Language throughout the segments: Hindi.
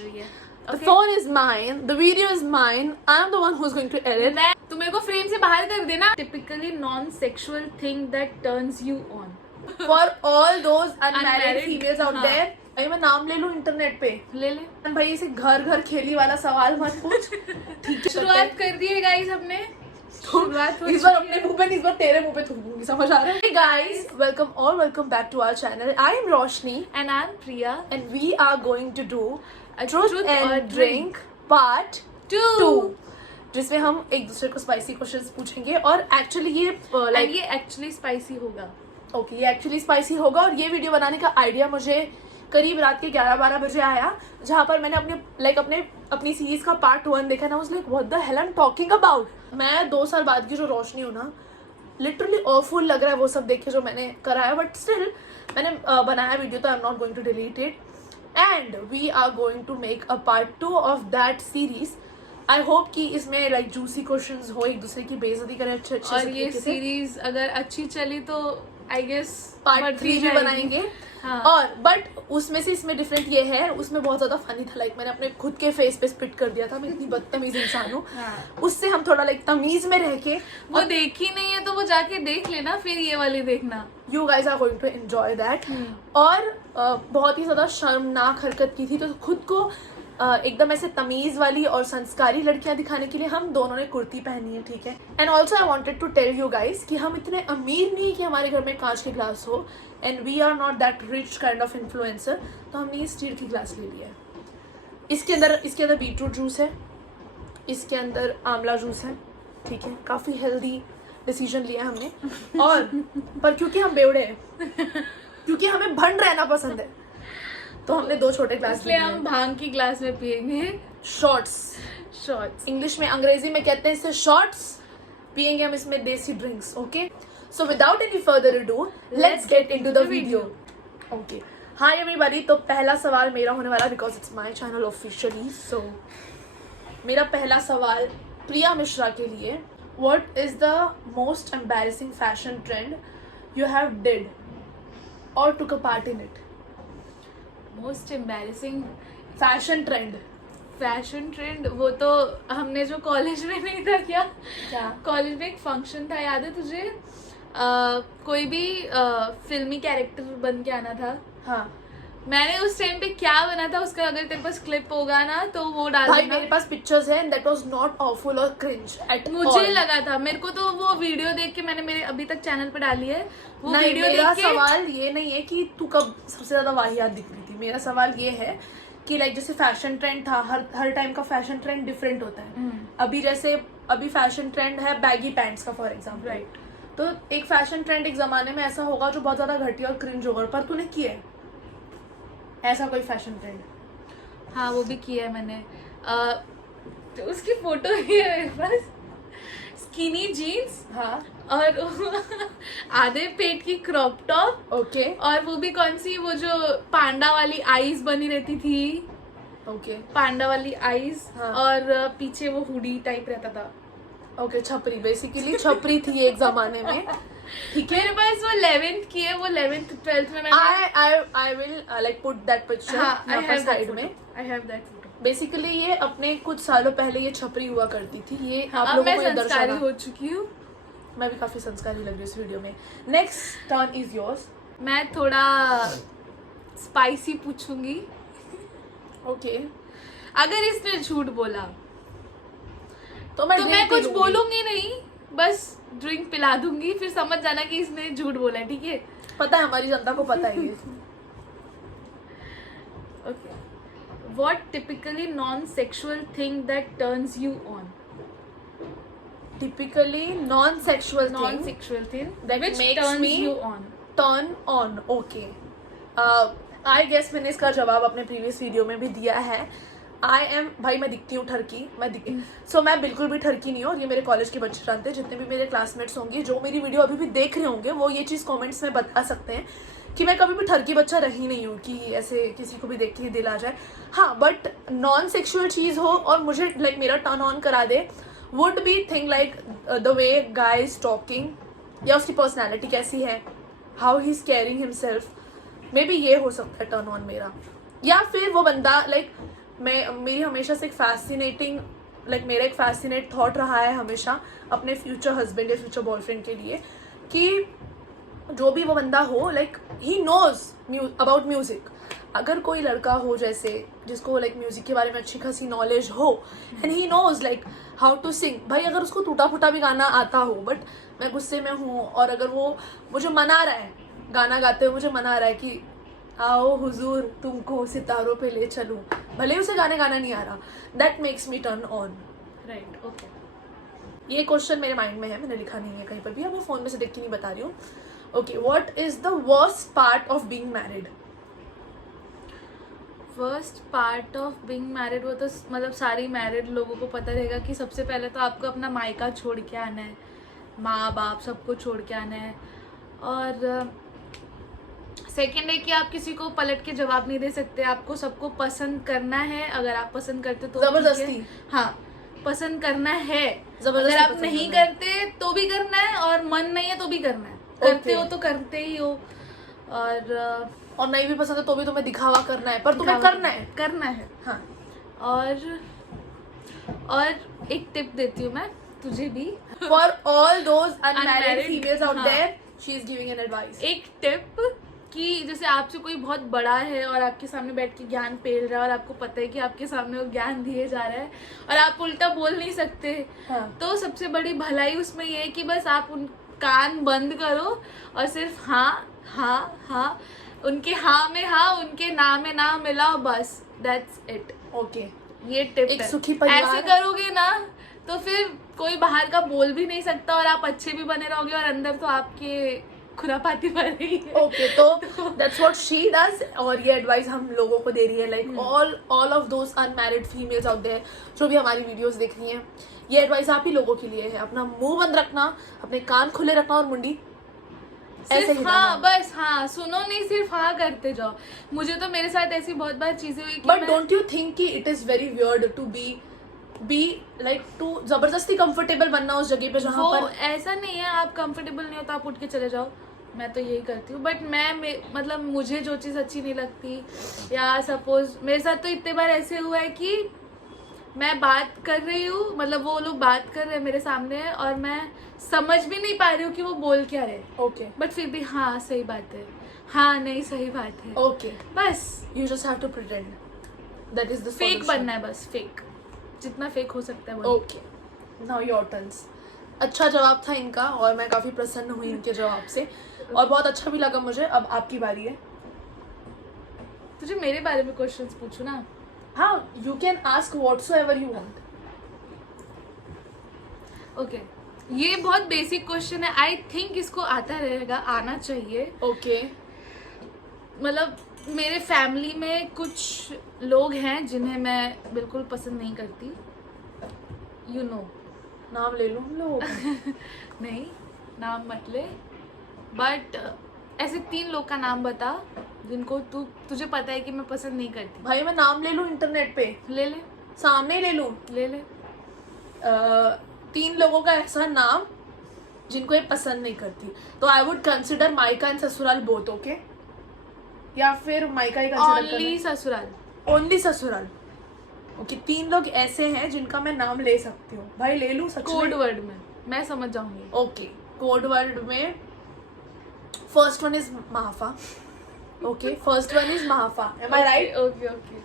The phone is mine, the video is mine, I'm the one who's going to edit. तू मेरे को फ्रेम से बाहर कर देना. Typically non-sexual thing that turns you on. For all those unmarried females out हाँ. there, भाई मैं नाम ले लूं इंटरनेट पे. ले भाई इसे घर घर खेली वाला सवाल मत पूछ. ठीक है, शुरुआत कर दी है गाइस हमने. शुरुआत हो इस बार अपने मुंह पे नहीं, इस बार तेरे मुंह पे थूकूंगी, समझ आ रहा है? Hey guys, welcome back to our channel. I am Roshni and I'm Priya and we are going to do a Truth and Drink Part 2, जिसमें हम एक दूसरे को स्पाइसी क्वेश्चंस पूछेंगे और एक्चुअली ये like ये एक्चुअली स्पाइसी होगा. ओके, ये एक्चुअली स्पाइसी होगा. और ये वीडियो बनाने का आइडिया मुझे करीब रात के 11-12 बजे आया, जहाँ पर मैंने अपनी सीरीज का पार्ट 1 देखा ना. उस like what the hell I am talking about. मैं 2 साल बाद की जो रोशनी हूँ ना, लिटरली ऑफुल लग रहा है वो सब देख के जो मैंने कराया. बट स्टिल मैंने बनाया वीडियो, तो I am not going to delete it and we are going to make a part 2 of that series. I hope कि इसमें लाइक जूसी क्वेश्चंस हो, एक दूसरे की बेइज्जती करें अच्छे अच्छे. और ये सीरीज अगर अच्छी चली तो आई गेस पार्ट 3 भी बनाएंगे. हाँ. और बट उसमें से इसमें डिफरेंट ये है, उसमें बहुत ज्यादा फनी था. लाइक मैंने अपने खुद के फेस पे स्पिट कर दिया था. मैं इतनी बदतमीज इंसान हूँ. हाँ. उससे हम थोड़ा लाइक तमीज में रह के, वो देखी नहीं है तो वो जाके देख लेना, फिर ये वाली देखना. You guys are going to enjoy that. और बहुत ही ज्यादा शर्मनाक हरकत की थी, तो खुद को एकदम ऐसे तमीज वाली और संस्कारी लड़कियां दिखाने के लिए हम दोनों ने कुर्ती पहनी है, ठीक है. And also I wanted to tell you guys कि हम इतने अमीर नहीं कि हमारे घर में कांच के ग्लास हो, and we are not that rich kind of influencer. तो हमने ये स्टील की ग्लास ले लिया है. इसके अंदर बीटरूट जूस है, इसके अंदर आंवला जूस है, ठीक है. काफ़ी हेल्दी डिसीजन लिया हमने. और पर क्योंकि हम बेवड़े हैं, क्योंकि हमें भंड रहना पसंद है, तो हमने 2 छोटे ग्लास, इसलिए हम भांग की ग्लास में पियेंगे. शॉर्ट्स इंग्लिश में, अंग्रेजी में कहते हैं इसे शॉर्ट्स. पियेंगे हम इसमें desi drinks. Okay, so without any further ado let's get into the video. Okay, hi everybody. तो पहला सवाल मेरा होने वाला, because it's my channel officially. So मेरा पहला सवाल प्रिया मिश्रा के लिए. What is the most embarrassing fashion trend you have did or took a part in it? Most embarrassing fashion trend वो तो हमने जो कॉलेज में नहीं था क्या क्या? कॉलेज में एक फंक्शन था, याद है तुझे? कोई भी फिल्मी कैरेक्टर बन के आना था. हाँ, मैंने उस टाइम पे क्या बना था उसका अगर तेरे पास क्लिप होगा ना तो वो डाल भाई देना. मेरे पास पिक्चर्स है and that was not awful और क्रिंज एट मुझे लगा था, मेरे को तो वो वीडियो देख के मैंने मेरे अभी तक चैनल पे डाली है वो नहीं, वीडियो मेरा देख के. सवाल ये नहीं है कि तू कब सबसे ज्यादा वाहियात दिख रही थी. मेरा सवाल ये है कि लाइक जैसे फैशन ट्रेंड था, हर टाइम का फैशन ट्रेंड डिफरेंट होता है. अभी फैशन ट्रेंड है बैगी पैंट्स का फॉर एग्जाम्पल, राइट? तो एक फैशन ट्रेंड एक जमाने में ऐसा होगा जो बहुत ज्यादा घटिया और क्रिंज होगा, पर तूने किया है ऐसा कोई फैशन ट्रेंड? हाँ, वो भी किया है मैंने. तो उसकी फोटो ही है मेरे पास. स्किनी जीन्स, हाँ, और आधे पेट की क्रॉप टॉप. ओके और वो भी कौन सी, वो जो पांडा वाली आईज बनी रहती थी, ओके पांडा वाली आईज. हाँ. और पीछे वो हुडी टाइप रहता था. ओके, छपरी, बेसिकली छपरी थी एक जमाने में, ठीक है. मेरे पास वो 11th की है, वो 11th 12th में मैंने. I will like put that picture यहाँ पर साइड में. I have that photo. Basically ये अपने कुछ सालों पहले ये छपरी हुआ करती थी. ये आप अब लोगों मैं को ये संस्कारी दर्शाना. हो चुकी हूँ. मैं भी काफी संस्कारी लग रही हूँ इस वीडियो में. Next turn is yours. मैं थोड़ा स्पाइसी पूछूंगी. ओके, अगर इसने झूठ बोला तो मैं मैं कुछ बोलूंगी नहीं, बस ड्रिंक पिला दूंगी, फिर समझ जाना कि इसने झूठ बोला है, ठीक है? पता है, हमारी जनता को पता है ये. Okay. What typically non-sexual thing that turns you on? Typically non sexual Non-sexual thing that which makes turns me you on. Turn on. Okay, I guess मैंने इसका जवाब अपने प्रीवियस वीडियो में भी दिया है. भाई मैं दिखती हूँ ठरकी, मैं बिल्कुल भी ठरकी नहीं हूँ. और ये मेरे कॉलेज के बच्चे जानते हैं, जितने भी मेरे क्लासमेट्स होंगे जो मेरी वीडियो अभी भी देख रहे होंगे, वो ये चीज़ कमेंट्स में बता सकते हैं कि मैं कभी भी ठरकी बच्चा रही नहीं हूँ कि ऐसे किसी को भी देख के दिल आ जाए. हाँ, बट नॉन सेक्सुअल चीज़ हो और मुझे लाइक मेरा टर्न ऑन करा दे, would be thing like the way guy is talking, या उसकी पर्सनैलिटी कैसी है, how he is caring himself. Maybe ये हो सकता है टर्न ऑन मेरा. या फिर वो बंदा लाइक मेरी हमेशा से एक फैसिनेटिंग मेरा एक फैसिनेट थॉट रहा है हमेशा अपने फ्यूचर हस्बैंड या फ्यूचर बॉयफ्रेंड के लिए कि जो भी वो बंदा हो ही नोज अबाउट म्यूजिक. अगर कोई लड़का हो जैसे जिसको म्यूजिक के बारे में अच्छी खासी नॉलेज हो and he knows how to sing. भाई अगर उसको टूटा फूटा भी गाना आता हो बट मैं गुस्से में हूँ और अगर वो मुझे मना रहा है गाना गाते हुए, मुझे मना रहा है कि आओ हुजूर तुमको सितारों पे ले चलूं, भले ही उसे गाने गाना नहीं आ रहा, that makes me turn on. Right. Okay. ये क्वेश्चन मेरे माइंड में है, मैंने लिखा नहीं है कहीं पर भी, अब मैं फ़ोन में से देख के नहीं बता रही हूँ. Okay, what is the worst part of being married? First part of being married, वो तो मतलब सारी मैरिड लोगों को पता रहेगा कि सबसे पहले तो आपको अपना मायका छोड़ के आना है, माँ बाप सबको छोड़ के आना है. और सेकेंड है कि आप किसी को पलट के जवाब नहीं दे सकते, आपको सबको पसंद करना है. अगर आप पसंद करते तो जबरदस्ती. हाँ, पसंद करना है. जबरदस्ती अगर आप पसंद नहीं करना है. करते तो भी करना है और मन नहीं है तो भी करना है. करते हो तो करते ही हो. और नहीं भी पसंद है तो भी तुम्हें दिखावा करना है, पर तुम्हें करना है. हाँ. और एक टिप देती हूँ मैं तुझे भी, for all those unmarried Unmarried, females out हाँ. There, she is giving an advice. एक टिप कि जैसे आपसे कोई बहुत बड़ा है और आपके सामने बैठ के ज्ञान पेल रहा है और आपको पता है कि आपके सामने वो ज्ञान दिए जा रहा है और आप उल्टा बोल नहीं सकते, हाँ. तो सबसे बड़ी भलाई उसमें ये है कि बस आप उन कान बंद करो और सिर्फ हाँ हाँ हाँ, उनके हाँ में हाँ, उनके ना में ना मिलाओ, बस दैट्स इट. ओके, ये टिप एक है. सुखी परिवार ऐसे करोगे ना तो फिर कोई बाहर का बोल भी नहीं सकता और आप अच्छे भी बने रहोगे और अंदर तो आपके खुरापाती भर रही है. ओके, तो दैट्स व्हाट शी डज. और ये एडवाइस हम लोगों को दे रही है, all of those unmarried females out there जो भी हमारी वीडियोस देख रही हैं, ये एडवाइस आप ही लोगों के लिए है. अपना मुंह बंद रखना, अपने कान खुले रखना और मुंडी ऐसे सिर्फ ही हाँ, बस हाँ सुनो, नहीं सिर्फ हाँ करते जाओ. मुझे तो मेरे साथ ऐसी बहुत बार चीजें हुई कि बट डोंट यू थिंक कि it is very weird to be too जबरदस्ती कंफर्टेबल बनना उस जगह पे जहाँ वो पर ऐसा नहीं है. आप कंफर्टेबल नहीं हो तो आप उठ के चले जाओ. मैं तो यही करती हूँ. बट मतलब मुझे जो चीज़ अच्छी नहीं लगती, या सपोज मेरे साथ तो इतने बार ऐसे हुआ है कि मैं बात कर रही हूँ, मतलब वो लोग बात कर रहे हैं मेरे सामने और मैं समझ भी नहीं पा रही हूँ कि वो बोल क्या रहे. ओके, बट फिर भी हाँ सही बात है, हाँ नहीं सही बात है, ओके, बस you just have to pretend that is the fake बनना है, बस फेक, जितना फेक हो सकता है वो. Okay, now your turns. अच्छा जवाब था इनका और मैं काफी प्रसन्न हुई इनके जवाब से और बहुत अच्छा भी लगा मुझे. अब आपकी बारी है. तुझे मेरे बारे में क्वेश्चंस पूछू ना? हाँ, you can ask whatsoever you want. Okay, ये बहुत बेसिक क्वेश्चन है. आई थिंक इसको आता रहेगा, आना चाहिए. ओके, मतलब मेरे फैमिली में कुछ लोग हैं जिन्हें मैं बिल्कुल पसंद नहीं करती. You know. नाम ले लो हम लोग. नहीं, नाम मत ले. बट ऐसे 3 लोग का नाम बता जिनको तुझे पता है कि मैं पसंद नहीं करती. भाई मैं नाम ले लूं इंटरनेट पे, ले ले सामने ले लूं. ले ले. 3 लोगों का ऐसा नाम जिनको ये पसंद नहीं करती, तो आई वुड कंसिडर मायका एंड ससुराल बोथ. ओके, या फिर मायका ही कंसिडर ओनली ससुराल. ओनली ससुराल. ओके, 3 लोग ऐसे हैं जिनका मैं नाम ले सकती हूँ. भाई ले लूं सच कोड में? वर्ड में मैं समझ जाऊंगी. ओके, कोड वर्ड में फर्स्ट वन इज महाफा. ओके, फर्स्ट वन इज महाफा. Am I right? Okay okay.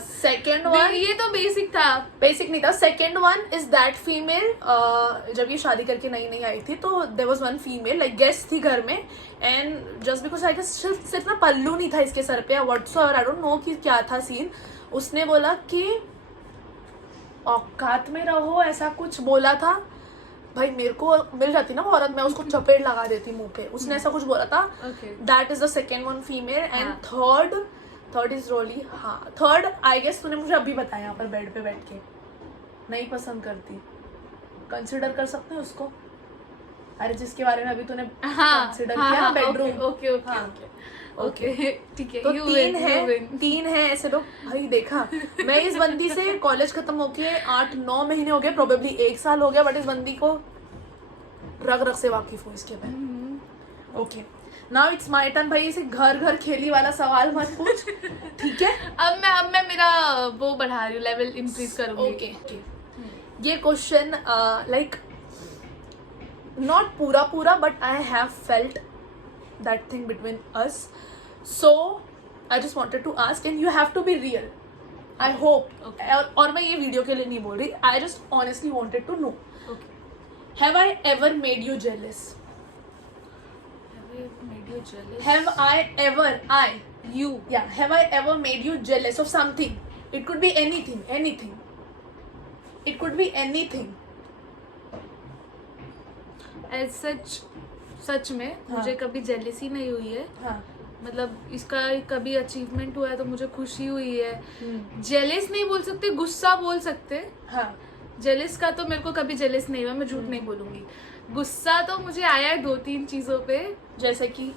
Second one, ये तो बेसिक था. बेसिक नहीं था. Second one is that female. जब ये शादी करके नई नई आई थी तो there was one female guest थी घर में, and just because I guess सिर्फ ना पल्लू नहीं था इसके सर पे या व्हाट्सएवर, आई डोंट नो कि क्या था सीन. उसने बोला कि औकात में रहो, ऐसा कुछ बोला था. भाई मेरे को मिल जाती ना वो औरत, मैं उसको चपेट लगा देती मुंह पे. उसने ऐसा कुछ बोला था. Okay. That is the second one female. And हाँ. थर्ड इज रोली. हाँ, थर्ड आई गेस तूने मुझे अभी बताया यहाँ पर बेड पे बैठ के, नहीं पसंद करती. कंसिडर कर सकते हैं उसको. अरे जिसके बारे में अभी तूने कंसिडर किया बेडरूम. ओके ओके ओके, ठीक है. तो You 3 win, है, you win. 3 है ऐसे लोग. भाई देखा, मैं इस बंदी से कॉलेज खत्म होके 8-9 महीने हो गए, प्रोबेबली 1 साल हो गया, बट इस बंदी को रग रग से वाकिफ हूँ इसके बारे में. Okay, now it's my turn भाई, इसे घर घर खेली वाला सवाल मत पूछ, ठीक है? अब मैं मेरा वो बढ़ा रही हूँ, लेवल इंक्रीज करूंगी। ओके, ये क्वेश्चन लाइक नॉट पूरा but I have felt that thing between us, so I just wanted to ask and you have to be real, I hope. और मैं ये वीडियो के लिए नहीं बोल रही, I just honestly wanted to know, have I ever made you jealous? Have I ever, have I ever made you jealous of something? It could be anything. It could be anything. As सच में मुझे कभी जेलिसी नहीं हुई है। हाँ. मतलब इसका कभी अचीवमेंट हुआ है तो मुझे खुशी हुई है। जेलिस नहीं बोल सकते, गुस्सा बोल सकते। हाँ. जेलिस का तो मेरे को कभी जेलिस नहीं हुआ, मैं झूठ नहीं बोलूंगी। गुस्सा तो मुझे आया है 2-3 चीजों पे, जैसे कि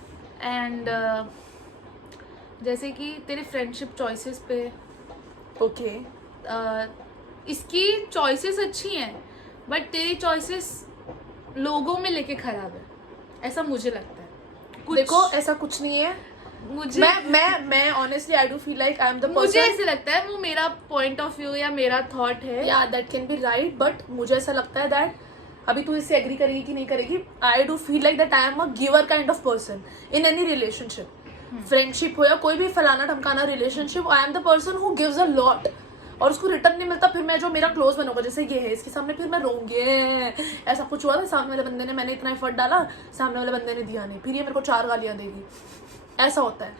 जैसे कि तेरे फ्रेंडशिप चॉइसेस पे। ओके, इसकी चॉइसेस अच्छी हैं बट तेरी चॉइसेस लोगों में लेके खराब है, ऐसा मुझे लगता है। देखो ऐसा कुछ नहीं है, मुझे मैं honestly I do feel like I am the person, मुझे ऐसे लगता है, वो मेरा पॉइंट ऑफ व्यू या मेरा थॉट है। या that can be right, but मुझे ऐसा लगता है दैट, अभी तू इससे एग्री करेगी कि नहीं करेगी, I do feel like that I am a giver kind of person in any relationship, friendship हो या कोई भी फलाना ढमकाना relationship, I am the person who gives a lot, और उसको रिटर्न नहीं मिलता, फिर मैं जो मेरा क्लोज वन होगा, जैसे ये है, इसके सामने फिर मैं रोऊंगी, ऐसा कुछ हुआ था सामने वाले बंदे ने, मैंने इतना एफर्ट डाला, सामने वाले बंदे ने दिया नहीं, फिर ये मेरे को 4 गालियां देगी, ऐसा होता है।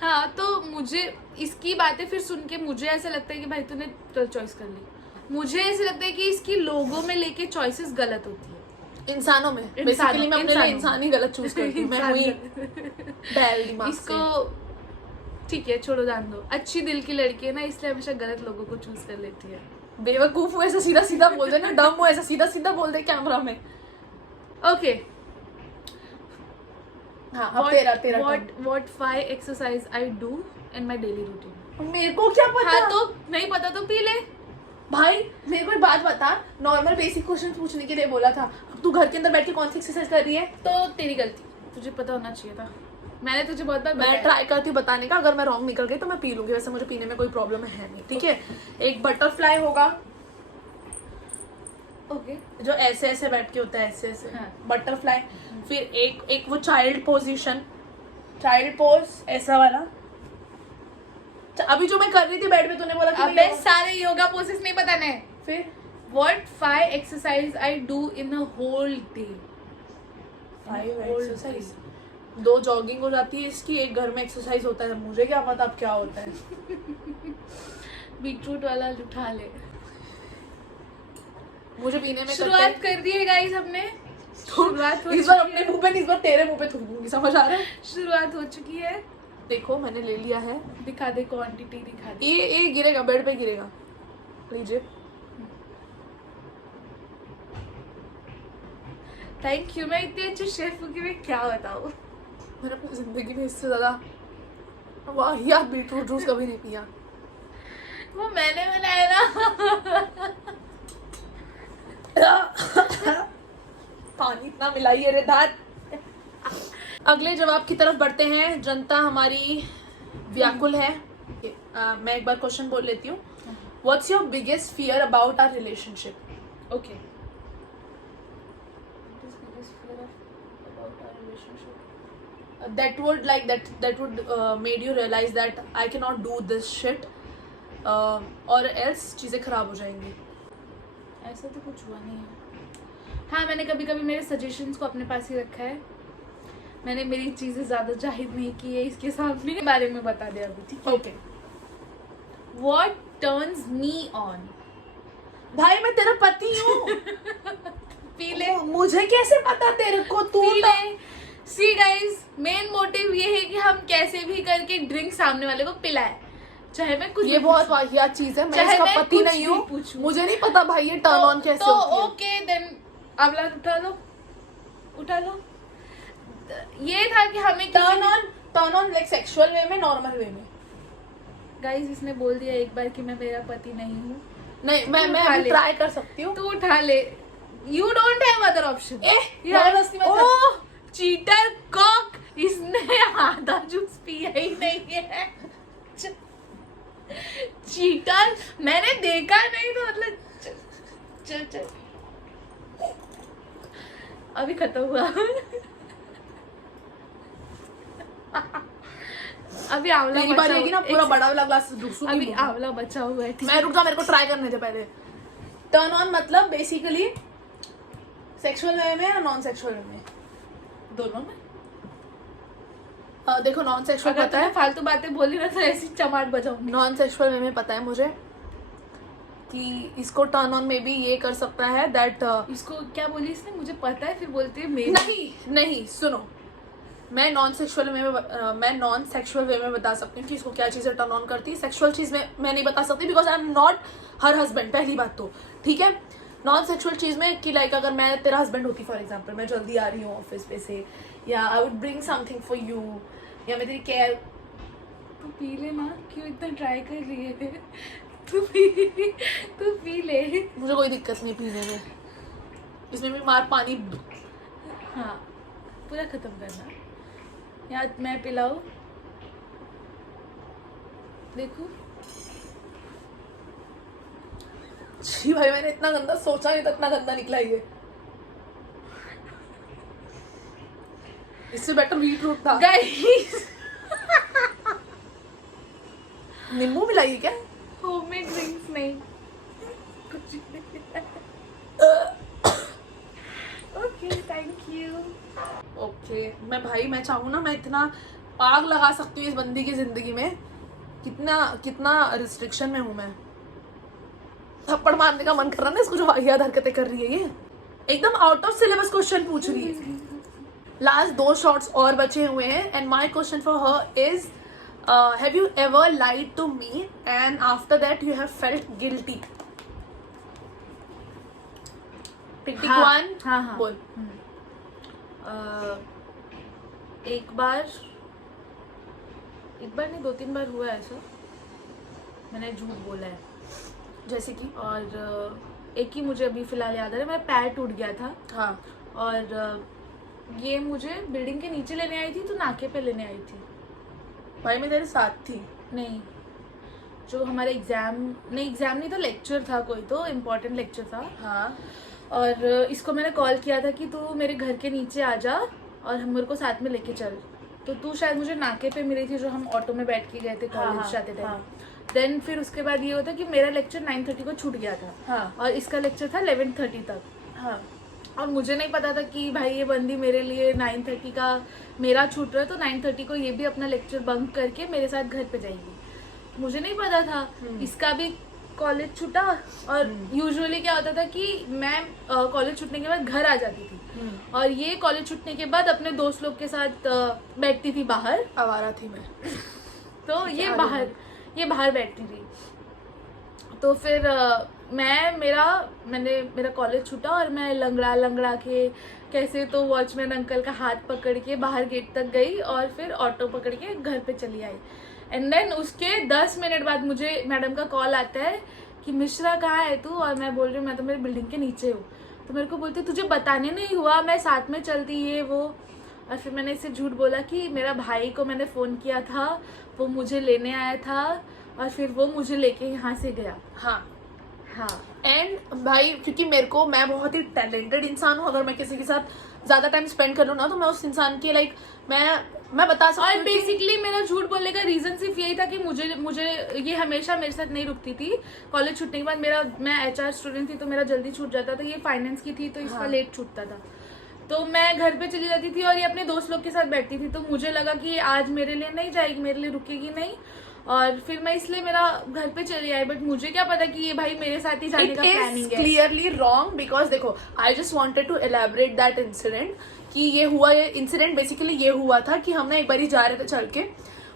हाँ, तो मुझे इसकी बातें फिर सुन के मुझे ऐसा लगता है कि भाई तूने गलत चॉइस कर ली। मुझे ऐसा लगता है कि इसकी लोगों में लेके चॉइसेस गलत होती है, इंसानों में। बेसिकली मैं अपने लिए इंसान ही गलत चूज करती हूँ, मैं हुई बैल दिमाग से। इसको ठीक है, छोड़ो, जान दो। अच्छी दिल की लड़की है ना, इसलिए हमेशा गलत लोगों को चूज कर लेती है। बेवकूफ हूँ ऐसा सीधा बोल दे ना, डम हूँ ऐसा सीधा बोल दे कैमरा में। ओके, हाँ, अब तेरा what 5 exercise I do in my daily routine? मेरे को क्या पता? हाँ, तो नहीं पता तो पी ले भाई। मेरे को एक बात बता, नॉर्मल बेसिक क्वेश्चन पूछने के लिए बोला था, अब तू घर के अंदर बैठ के कौन सी एक्सरसाइज कर रही है? तो तेरी गलती, तुझे पता होना चाहिए था। मैंने तुझे बहुत बार मैं ट्राई करती हूँ बताने का, अगर मैं रॉन्ग निकल गई तो मैं पी लूंगी, वैसे मुझे पीने में कोई प्रॉब्लम है नहीं, ठीक है? एक बटरफ्लाई होगा, ओके, जो ऐसे बैठ के होता है, ऐसे हाँ। बटरफ्लाई। फिर एक वो चाइल्ड पोजीशन, चाइल्ड पोज ऐसा वाला। अभी जो मैं कर रही थी बेड पे, तूने बोला कि अबे सारे योगा पोसेस नहीं बताने। फिर what 5 exercise I do in a whole day? 5 exercise, 2 jogging हो जाती है इसकी, एक घर में एक्सरसाइज होता है, मुझे क्या पता अब क्या होता है। बीटरूट वाला उठा ले। मुझे पीने में शुरुआत कर दी है गाइस हमने, शुरुआत हो इस बार अपने मुंह पे नहीं, इस बार तेरे मुंह पे थूकूंगी, समझ आ रहा है? शुरुआत हो चुकी है। देखो मैंने ले लिया है, दिखा दे क्वांटिटी, दिखा दे। ये गिरेगा, बेड पे गिरेगा, लीजिए। थैंक यू, मैं इतनी अच्छी शेफ हूँ कि मैं क्या बताऊँ। मैंने अपनी जिंदगी में इससे ज्यादा वाहियात बीटरूट जूस कभी नहीं पिया। वो मैंने बनाया ना। पानी इतना मिलाइए रे दांत। अगले जवाब की तरफ बढ़ते हैं, जनता हमारी व्याकुल है। मैं एक बार क्वेश्चन बोल लेती हूँ। What's your biggest fear about our relationship? Okay, that would made you realize that I cannot do this shit, और else चीजें खराब हो जाएंगी। ऐसा तो कुछ हुआ नहीं है। हाँ, मैंने कभी कभी मेरे सजेशंस को अपने पास ही रखा है। मैंने मेरी चीजें ज्यादा जाहिर नहीं की है इसके सामने। बारे में बता दे अभी, ठीक है? Okay. What turns me on? भाई मैं तेरा पति हूँ। पी ले। मुझे कैसे पता तेरे को? तू पी ले। सी गाइस, मेन मोटिव ये है कि हम कैसे भी करके ड्रिंक सामने वाले को पिलाए, चाहे मैं कुछ। ये बहुत वाहियात चीज है, मैं इसका पति नहीं हूँ, मुझे नहीं पता भाई ये टर्न ऑन कैसे होती है। ओके देन, अगला उठा लो। ये था कि हमें टर्न ऑन लाइक सेक्सुअल वे में, नॉर्मल वे में। गाइस, इसने बोल दिया एक बार कि मैं मेरा पति नहीं हूँ। नहीं, मैं ट्राई कर सकती हूँ। तू उठा ले, you don't have other option. Cheater कॉक, इसने आधा जूस पिया ही नहीं है। चीटर, मैंने देखा नहीं तो मतलब चल चल अभी खत्म हुआ। अभी आंवला मेरी बारी आएगी ना, पूरा बड़ा वाला ग्लास दूसरा अभी आंवला बचा हुआ है। मैं रुक जा, मेरे को ट्राई करने दे पहले। टर्न ऑन मतलब बेसिकली सेक्सुअल वे में या नॉन सेक्सुअल वे में? दोनों में। देखो नॉन सेक्सुअल अगर पता है, फालतू बातें बोली ना तो ऐसी चमाट बजाऊंगी। नॉन सेक्सुअल वे में पता है मुझे कि इसको टर्न ऑन में भी ये कर सकता है दैट इसको क्या बोली इसने, मुझे पता है, फिर बोलती है मेरी। नहीं सुनो, मैं नॉन सेक्सुअल वे में बता सकती हूँ कि इसको क्या चीज़ें टर्न ऑन करती है। सेक्सुअल चीज़ में मैं नहीं बता सकती because I am not her husband, पहली बात तो, ठीक है। नॉन सेक्सुअल चीज़ में कि लाइक अगर मैं तेरा हस्बैंड होती फॉर एग्जाम्पल, मैं जल्दी आ रही हूँ ऑफिस पे से, या I would bring something for you, या मैं तेरी केयर। तू पी ले ना, क्यों इतना ट्राई कर रही है? तू पी ले। मुझे कोई दिक्कत नहीं पीने में, इसमें भी मार पानी। हाँ पूरा खत्म करना। यार मैं पिलाऊं? देखो जी भाई, मैंने इतना गंदा सोचा नहीं था, इतना गंदा निकला ये। इससे बेटर बीटरूट था। गाइस नींबू मिलाई क्या? होममेड ड्रिंक्स नहीं। Okay thank you. ओके मैं चाहूँ ना, मैं इतना आग लगा सकती हूँ इस बंदी की जिंदगी में। कितना रिस्ट्रिक्शन में हूँ मैं। थप्पड़ मारने का मन कर रहा है ना इसको, जो वाहियात हरकतें कर रही है ये। एकदम आउट ऑफ सिलेबस क्वेश्चन पूछ रही है। लास्ट 2 शॉट्स और बचे हुए हैं and my question for her is have you ever lied to me and after that you have felt guilty? Tick tick one. हाँ बोल। एक बार नहीं 2-3 बार हुआ है ऐसा, मैंने झूठ बोला है। जैसे कि? और एक ही मुझे अभी फिलहाल याद आ रहा है, मेरा पैर टूट गया था। हाँ। और ये मुझे बिल्डिंग के नीचे लेने आई थी, तो नाके पे लेने आई थी। भाई मैं तेरे साथ थी। नहीं, जो हमारे एग्जाम नहीं था, लेक्चर था, कोई तो इम्पोर्टेंट लेक्चर था। हाँ। और इसको मैंने कॉल किया था कि तू मेरे घर के नीचे आ जा और हम मेरे को साथ में लेके चल। तो तू शायद मुझे नाके पे मिली थी, जो हम ऑटो में बैठ के गए थे कॉलेज जाते थे। देन फिर उसके बाद ये होता कि मेरा लेक्चर 9:30 को छूट गया था। हाँ। और इसका लेक्चर था 11:30 तक। हाँ। और मुझे नहीं पता था कि भाई ये बंदी मेरे लिए 9:30 का मेरा छूट रहा है, तो 9:30 को ये भी अपना लेक्चर बंक करके मेरे साथ घर पे जाएगी। मुझे नहीं पता था। इसका भी कॉलेज छूटा। और यूजुअली क्या होता था कि मैं कॉलेज छूटने के बाद घर आ जाती थी, और ये कॉलेज छूटने के बाद अपने दोस्त लोग के साथ बैठती थी बाहर। आवारा थी मैं। तो ये बाहर बैठती थी। तो फिर मेरा कॉलेज छूटा और मैं लंगड़ा के कैसे तो वॉचमैन अंकल का हाथ पकड़ के बाहर गेट तक गई और फिर ऑटो पकड़ के घर पे चली आई। एंड देन उसके 10 मिनट बाद मुझे मैडम का कॉल आता है कि मिश्रा कहाँ है तू? और मैं बोल रही हूँ मैं तो मेरी बिल्डिंग के नीचे हूँ। तो मेरे को बोलती तुझे बताने नहीं हुआ, मैं साथ में चलती ये वो। और फिर मैंने इससे झूठ बोला कि मेरा भाई को मैंने फ़ोन किया था, वो मुझे लेने आया था और फिर वो मुझे लेके यहाँ से गया। हाँ। हाँ। एंड भाई क्योंकि मैं बहुत ही टैलेंटेड इंसान हूँ, अगर मैं किसी के साथ ज़्यादा टाइम स्पेंड कर लूँ ना तो मैं उस इंसान की लाइक मैं बता सकती हूँ। और बेसिकली मेरा झूठ बोलने का रीजन सिर्फ यही था कि मुझे ये हमेशा मेरे साथ नहीं रुकती थी। कॉलेज छूटने के बाद मैं HR स्टूडेंट थी तो मेरा जल्दी छूट जाता था, ये फाइनेंस की थी तो इसका लेट छूटता था। तो मैं घर पे चली जाती थी और ये अपने दोस्त लोग के साथ बैठती थी। तो मुझे लगा कि आज मेरे लिए नहीं जाएगी, मेरे लिए रुकेगी नहीं, और फिर मैं इसलिए मेरा घर पे चली आई। बट मुझे क्या पता कि ये भाई मेरे साथ ही जाने का प्लानिंग है। क्लियरली रॉन्ग बिकॉज देखो I just wanted to elaborate that incident कि ये इंसिडेंट बेसिकली ये हुआ था कि हम ना एक बार ही जा रहे थे चल के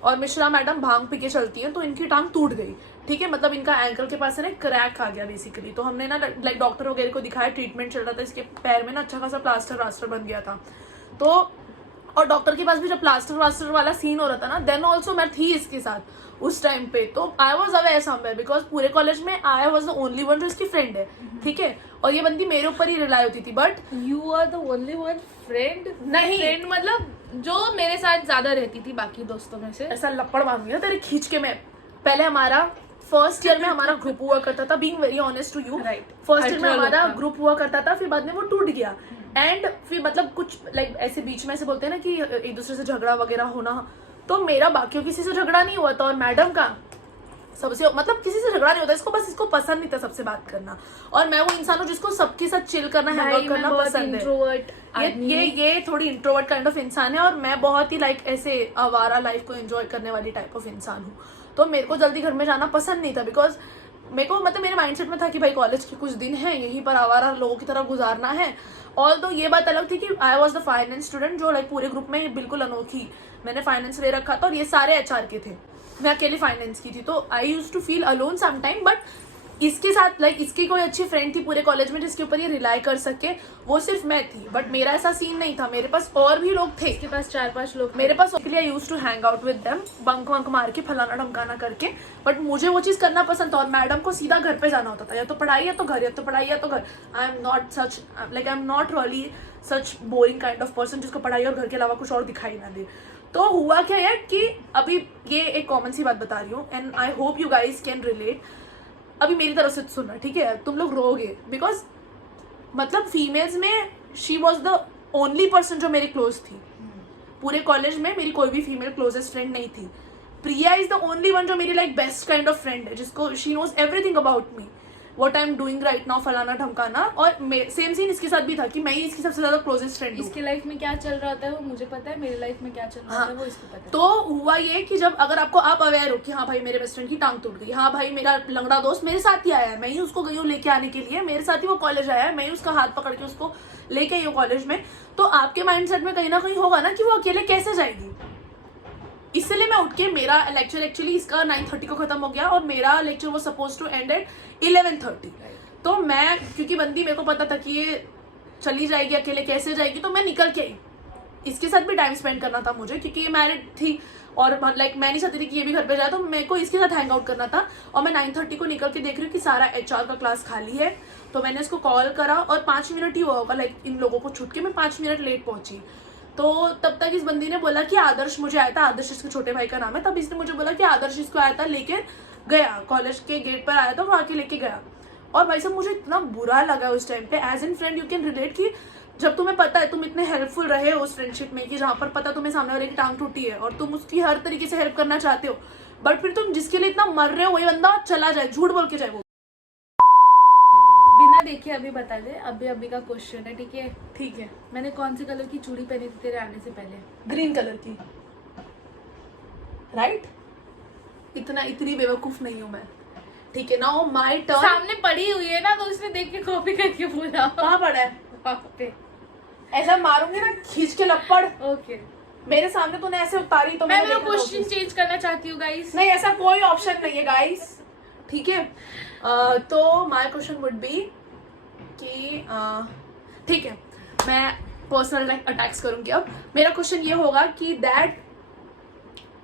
और मिश्रा मैडम भांग पी के चलती हैं तो इनकी टांग टूट गई। ठीक है, मतलब इनका एंकल के पास है ना क्रैक आ गया बेसिकली। तो हमने ना लाइक डॉक्टर वगैरह को दिखाया, ट्रीटमेंट चल रहा था, इसके पैर में ना अच्छा खासा प्लास्टर बन गया था। तो और डॉक्टर के पास भी जब प्लास्टर वाला सीन हो रहा था ना देन ऑल्सो मैं थी इसके साथ उस टाइम पे। तो I was aware somewhere because पूरे कॉलेज में I was the only one जो इसकी फ्रेंड है। ठीक है, और ये बंदी मेरे ऊपर ही रिलाई होती थी। But you are the only one friend? नहीं, फ्रेंड मतलब जो मेरे साथ ज्यादा रहती थी बाकी दोस्तों में से। ऐसा लपड़ मारूंगी ना तेरे खींच के मैं। पहले हमारा फर्स्ट ईयर में हमारा ग्रुप हुआ करता था, being very honest to you, Right. First year में 18 लोग हमारा का। ग्रुप हुआ करता था, फिर बाद में वो टूट गया। एंड फिर मतलब कुछ लाइक ऐसे बीच में ऐसे बोलते हैं ना कि एक दूसरे से झगड़ा वगैरह होना, तो मेरा बाकियों किसी से झगड़ा नहीं हुआ था, और मैडम का सबसे मतलब किसी से झगड़ा नहीं होता, इसको बस इसको पसंद नहीं था सबसे बात करना, और मैं वो इंसान हूँ जिसको सबके साथ चिल करना, हैंग आउट करना पसंद है। इंट्रोवर्ट ये थोड़ी इंट्रोवर्ट काइंड ऑफ इंसान है, और मैं बहुत ही लाइक ऐसे आवारा लाइफ को एंजॉय करने वाली टाइप ऑफ इंसान हूँ। तो मेरे को जल्दी घर में जाना पसंद नहीं था, बिकॉज मेरे को मतलब मेरे माइंडसेट में था कि भाई कॉलेज के कुछ दिन हैं, यहीं पर आवारा लोगों की तरह गुजारना है। और तो ये बात अलग थी कि I was the finance student, जो लाइक पूरे ग्रुप में बिल्कुल अनोखी, मैंने फाइनेंस ले रखा था, और ये सारे एचआर के थे, मैं अकेले फाइनेंस की थी। तो I use to feel alone some time, but इसके साथ लाइक इसकी कोई अच्छी फ्रेंड थी पूरे कॉलेज में जिसके ऊपर ये रिलाई कर सके, वो सिर्फ मैं थी। बट मेरा ऐसा सीन नहीं था, मेरे पास और भी लोग थे, इसके पास 4-5 लोग मेरे पास के लिए I use to hang out with them, bunk वंक मार के फलाना ढमकाना करके। बट मुझे वो चीज करना पसंद था, और मैडम को सीधा घर पे जाना होता था, या तो पढ़ाई या तो घर, या तो पढ़ाई या तो घर। आई am not such like I am not really such boring kind of person जिसको पढ़ाई और घर के अलावा कुछ और दिखाई ना दे। तो हुआ क्या है कि अभी ये एक कॉमन सी बात बता रही हूँ, and I hope you guys can relate. अभी मेरी तरफ से सुनना, ठीक है? तुम लोग रोगे, बिकॉज मतलब फीमेल्स में she was the only person जो मेरी क्लोज थी पूरे कॉलेज में। मेरी कोई भी फीमेल क्लोजेस्ट फ्रेंड नहीं थी। Priya is the only one जो मेरी like best kind of friend है, जिसको she knows everything about me, what I am doing right now, फलाना ढमकाना। और सेम सीन इसके साथ भी था कि मैं ही इसकी सबसे ज्यादा क्लोजेस्ट फ्रेंड हूँ। इसकी लाइफ में क्या चल रहा होता है वो मुझे पता है, मेरी लाइफ में क्या चल रहा होता है वो इसको पता है। तो हुआ ये कि जब अगर आपको आप अवेयर हो कि हाँ भाई मेरे बेस्ट फ्रेंड की टांग टूट गई, हाँ भाई मेरा लंगड़ा दोस्त मेरे साथ ही आया है, मैं ही उसको गई हूँ लेके आने के लिए, मेरे साथ ही वो कॉलेज आया है, मैं ही उसका हाथ पकड़ के उसको लेके आई हूँ कॉलेज में, तो आपके माइंडसेट में कहीं ना कहीं होगा ना कि वो अकेले कैसे जाएगी। इसलिए मैं उठ के, मेरा लेक्चर एक्चुअली इसका 9:30 को खत्म हो गया, और मेरा लेक्चर वो सपोज टू एंड एट 11:30। तो मैं, क्योंकि बंदी मेरे को पता था कि ये चली जाएगी अकेले, कैसे जाएगी, तो मैं निकल के आई। इसके साथ भी टाइम स्पेंड करना था मुझे, क्योंकि ये मैरिड थी, और लाइक मैं नहीं चाहती थी कि ये भी घर पे जाए, तो मेरे को इसके साथ हैंग आउट करना था। और मैं 9:30 को निकल के देख रही हूँ कि सारा एचआर का क्लास खाली है, तो मैंने इसको कॉल करा, और 5 मिनट ही हुआ होगा लाइक इन लोगों को छूट के, मैं 5 मिनट लेट पहुंची। तो तब तक इस बंदी ने बोला कि आदर्श मुझे आया था, आदर्श इसके छोटे भाई का नाम है, तब इसने मुझे बोला कि आदर्श इसको आया था लेके गया, कॉलेज के गेट पर आया था, वो आके लेके गया। और भाई साहब मुझे इतना बुरा लगा उस टाइम पे, as an friend you can relate, कि जब तुम्हें पता है, तुम इतने हेल्पफुल रहे हो उस फ्रेंडशिप में, कि जहाँ पर पता तुम्हें सामने वाले की टांग टूटी है और तुम उसकी हर तरीके से हेल्प करना चाहते हो, बट फिर तुम जिसके लिए इतना मर रहे हो वही बंदा चला जाए, झूठ बोल के जाए वो। बिना देखे अभी बता दे, अभी का क्वेश्चन है, ठीक है? ठीक है, मैंने कौन से कलर की चूड़ी पहनी थी तेरे आने से पहले? ग्रीन कलर की, राइट? इतनी बेवकूफ नहीं हूँ मैं, ठीक है? Now my turn. सामने पड़ी हुई है ना, तो उसने देख के कॉपी करके बोला। कहाँ पड़ा है? वहाँ पे ऐसा मारूंगी ना खींच के लपड़, ओके। मेरे सामने तूने ऐसे उतारी तो मैं मैंने मेरा देखा था क्वेश्चन उसे। चेंज करना चाहती हूँ गाइस। नहीं, ऐसा कोई ऑप्शन नहीं है गाइस, ठीक है? तो माय क्वेश्चन वुड बी कि ठीक है, मैं पर्सनल अटैक्स करूंगी। अब मेरा क्वेश्चन ये होगा कि दैट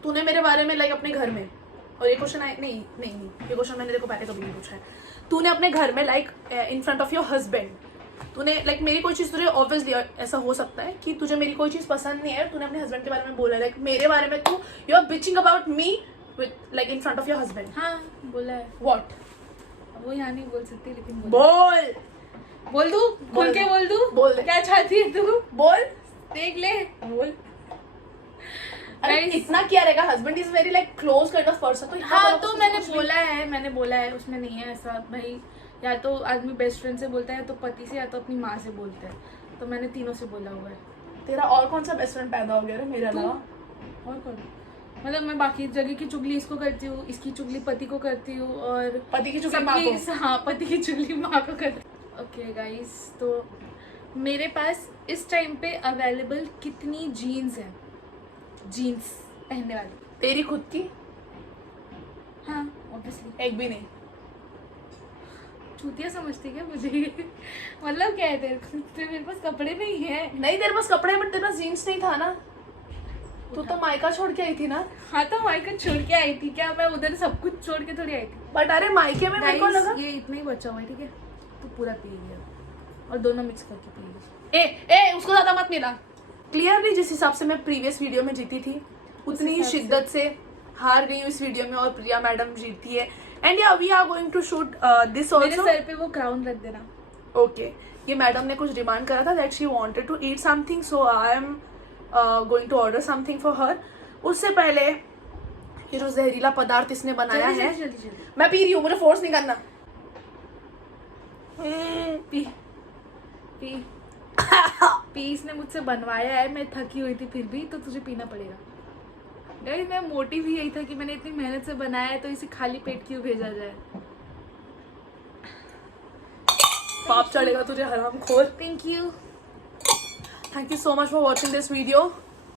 तूने मेरे बारे में लाइक अपने घर में, और ये क्वेश्चन नहीं, ये क्वेश्चन मैंने देखो पहले कभी नहीं पूछा है, तूने अपने घर में like in front of your husband, तूने लाइक मेरी कोई चीज़, तुझे ऑब्वियसली ऐसा हो सकता है कि तुझे मेरी कोई चीज़ पसंद नहीं है, तूने अपने हस्बैंड के बारे में बोला, लाइक मेरे बारे में तू you are bitching about me with like in front of your husband. हाँ बोला है। व्हाट? वो यहाँ नहीं बोल सकती, लेकिन बोल दूँ, खुल के बोल दूँ? बोल दे। क्या चाहती है तू? बोल, देख ले, बोल। अरे Guys, इतना क्या रहेगा, husband is very like close kind of person, तो इतना हाँ बड़ा तो कुछ मैंने सोच बोला है, उसमें नहीं है ऐसा भाई, या तो आदमी बेस्ट फ्रेंड से बोलता है, या तो पति से, या तो अपनी माँ से बोलता है, तो मैंने तीनों से बोला हुआ है। तेरा और कौन सा बेस्ट फ्रेंड पैदा हो गया रे मेरे अलावा? और कौन? मतलब मैं बाकी जगह की चुगली इसको करती हूँ, इसकी चुगली पति को करती हूँ, और पति की चुगली माँ को। हाँ, पति की चुगली माँ को करती हूँ। ओके गाइस, तो मेरे पास इस टाइम पे अवेलेबल कितनी जीन्स है, जीन्स पहनने वाली? तेरी खुद की? हाँ ऑब्वियसली। एक भी नहीं? चूतिया समझती क्या मुझे? मतलब क्या है तेरे मेरे पास कपड़े नहीं है? नहीं, तेरे पास कपड़े, बट तेरे पास जीन्स नहीं था ना, तू तो मायका छोड़ के आई थी ना। हाँ तो मायका छोड़ के आई थी क्या? मैं उधर सब कुछ छोड़ के थोड़ी आई थी। बट अरे मायके में मेरे को Guys, लगा ये इतना ही बचा हुआ है, ठीक है? तो पूरा पिएगी और दोनों मिक्स करके पिएगी। ए उसको ज्यादा मत मिला, क्लियरली जिस हिसाब से मैं प्रीवियस वीडियो में जीती थी उतनी ही हिसाब से। शिद्दत से हार गई हूँ इस वीडियो में और प्रिया मैडम जीती है. एंड या we are going to shoot this मेरे ऑल्सो. सर पे वो क्राउन रख देना. ओके, ये मैडम ने कुछ डिमांड करा था that she wanted to eat something, so I am going to order something for her. उससे पहले ये जो जहरीला पदार्थ इसने बनाया जल्दी, है, जल्दी, जल्दी, जल्दी. मैं पी रही हूँ, मुझे फोर्स नहीं करना. P P P. इसने मुझसे बनवाया है, मैं थकी हुई थी फिर भी, तो तुझे पीना पड़ेगा. गाइस मैं मोटिव ही यही था कि मैंने इतनी मेहनत से बनाया है तो इसे खाली पेट क्यों भेजा जाए. पाप चढ़ेगा तुझे हरामखोर. Thank you. Thank you so much for watching this video.